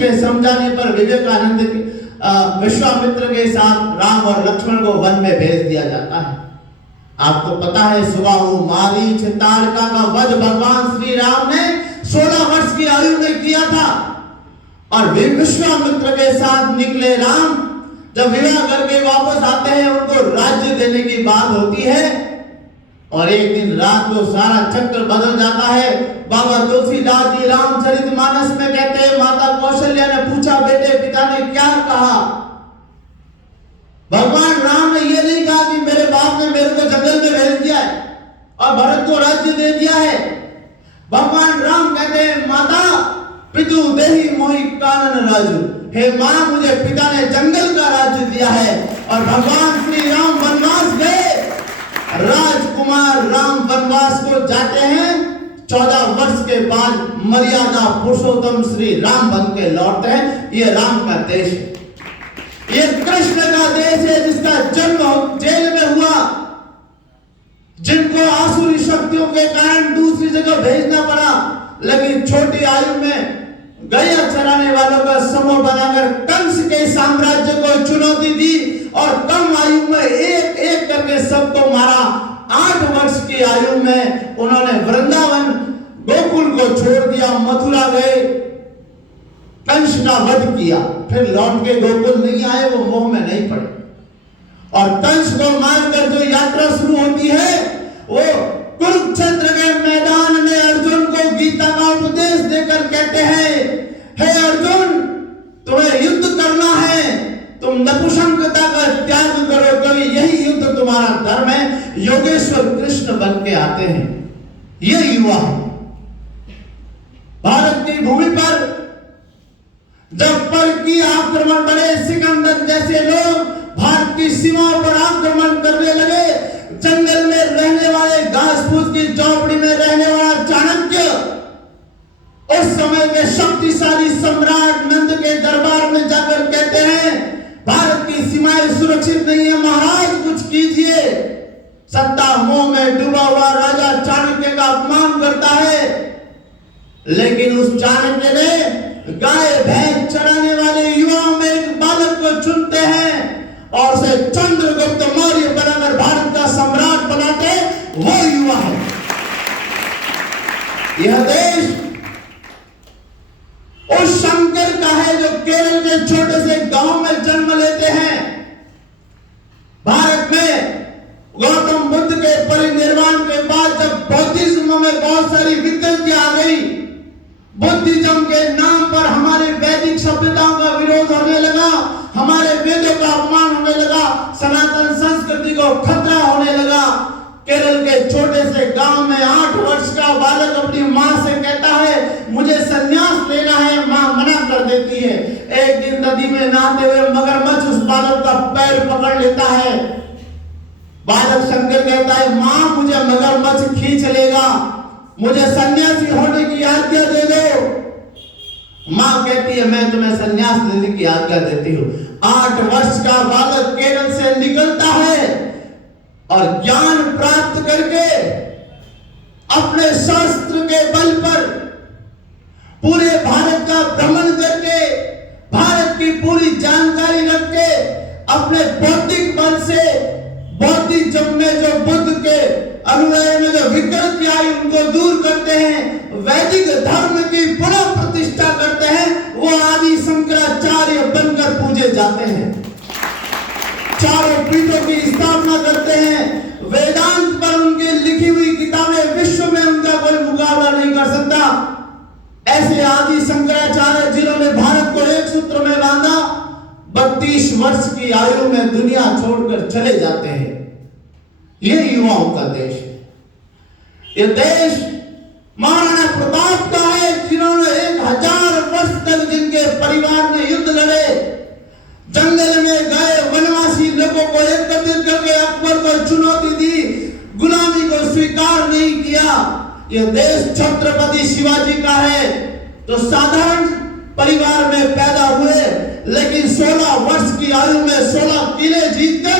के समझाने पर विवेकानंद विश्वामित्र के साथ राम और लक्ष्मण को वन में भेज दिया जाता है। आपको पता है सुबाहु मारीच ताड़का का वध भगवान श्री राम ने 16 वर्ष की आयु में किया था। और विश्वामित्र के साथ निकले राम जब विवाह करके वापस आते हैं, उनको राज्य देने की बात होती है। और एक दिन रात को सारा चक्र बदल जाता है। बाबा तुलसीदास जी रामचरितमानस में कहते हैं, माता कौशल्या ने पूछा, बेटे पिता ने क्या कहा? भगवान राम ने ये नहीं कहा कि मेरे बाप ने मेरे को जंगल में भेज दिया है और भरत को राज्य दे दिया है। भगवान राम कहते हैं, माता पितु देहि मोहि कानन राजू, हे मां मुझे पिता ने जंगल का राज्य दिया है। और भगवान श्री राम वनवास गए। राजकुमार राम वनवास को जाते हैं। 14 वर्ष के बाद मर्यादा पुरुषोत्तम श्री राम बन के लौटते हैं। ये राम का देश है, ये कृष्ण का देश है, जिसका जन्म जेल में हुआ, जिनको आसुरी शक्तियों के कारण दूसरी जगह भेजना पड़ा, लेकिन छोटी आयु में गैया चराने वालों का समूह बनाकर कंस के साम्राज्य को चुनौती दी और कम आयु में एक एक करके सबको मारा। 8 वर्ष की आयु में उन्होंने वृंदावन गोकुल को छोड़ दिया, मथुरा गए, कंस का वध किया, फिर लौट के गोकुल नहीं आए, वो मोह में नहीं पड़े। और कंस को मारकर जो यात्रा शुरू होती है, वो कुरुक्षेत्र के मैदान में अर्जुन को गीता का उपदेश देकर कहते हैं, हे अर्जुन, तुम्हें युद्ध करना है, तुम नपुंसकता का त्याग करो, क्योंकि यही युद्ध तुम्हारा धर्म है। योगेश्वर कृष्ण बन के आते हैं, ये युवा है। भारत की भूमि पर जब परकी आक्रमण बढ़े, सिकंदर जैसे लोग भारत की सीमाओं पर आक्रमण करने लगे, जंगल में रहने वाले, घास फूस की झोपड़ी में रहने वाला चाणक्य उस समय के शक्तिशाली सम्राट नंद के दरबार में जाकर कहते हैं, भारत की सीमाएं सुरक्षित नहीं है, महाराज कुछ कीजिए। सत्ता मोह में डूबा हुआ राजा चाणक्य का अपमान करता है, लेकिन उस चाणक्य ने गाय भैंस चराने वाले युवाओं में एक बालक को चुनते हैं और उसे चंद्रगुप्त मौर्य बनाकर भारत का सम्राट बनाते, वो युवा है। यह देश उस शंकर का है जो केरल के छोटे से गांव में जन्म लेते हैं। भारत में गौतम बुद्ध के परिनिर्वाण के बाद जब बौद्धिज्म में बहुत सारी विकृतियां आ गई, बुद्धिज्म के नाम पर हमारे वैदिक सभ्यताओं का विरोध होने लगा, हमारे वेदों का अपमान होने लगा, सनातन संस्कृति को खतरा होने लगा। केरल के छोटे से गांव में 8 वर्ष का बालक अपनी मां से कहता है, मुझे संन्यास लेना है, मां मना कर देती है। एक दिन नदी में नहाते हुए मगरमच्छ उस बालक का पैर पकड़ लेता है। बालक शंकर कहता है, मां मुझे मगरमच्छ खींच लेगा, मुझे सन्यासी होने की आज्ञा दे दो। मां कहती है, मैं तुम्हें सन्यास लेने की आज्ञा देती हूं। 8 वर्ष का बालक केरल से निकलता है और ज्ञान प्राप्त करके अपने शास्त्र के बल पर पूरे भारत का भ्रमण करके, भारत की पूरी जानकारी रख के, अपने बौद्धिक बल से बौद्धिज्म में जो बुद्ध के अनुयायी में जो विकृति आई उनको दूर करते हैं, वैदिक धर्म की पुनः प्रतिष्ठा करते हैं। वो आदि शंकराचार्य बनकर पूजे जाते हैं, चारों पीठों की स्थापना करते हैं। वेदांत पर उनकी लिखी हुई किताबें विश्व में उनका कोई मुकाबला नहीं कर सकता। ऐसे आदि शंकराचार्य जिन्होंने भारत को एक सूत्र में बांधा, 32 वर्ष की आयु में दुनिया छोड़कर चले जाते हैं। ये युवाओं का देश है। ये देश महाराणा प्रताप का है, जिन्होंने 1000 वर्ष तक जिनके परिवार ने युद्ध लड़े, जंगल में गए, वनवासी लोगों को एकत्रित करके अकबर को चुनौती दी, गुलामी को स्वीकार नहीं किया। यह देश छत्रपति शिवाजी का है, तो साधारण परिवार में पैदा हुए, लेकिन 16 वर्ष की आयु में 16 किले जीतकर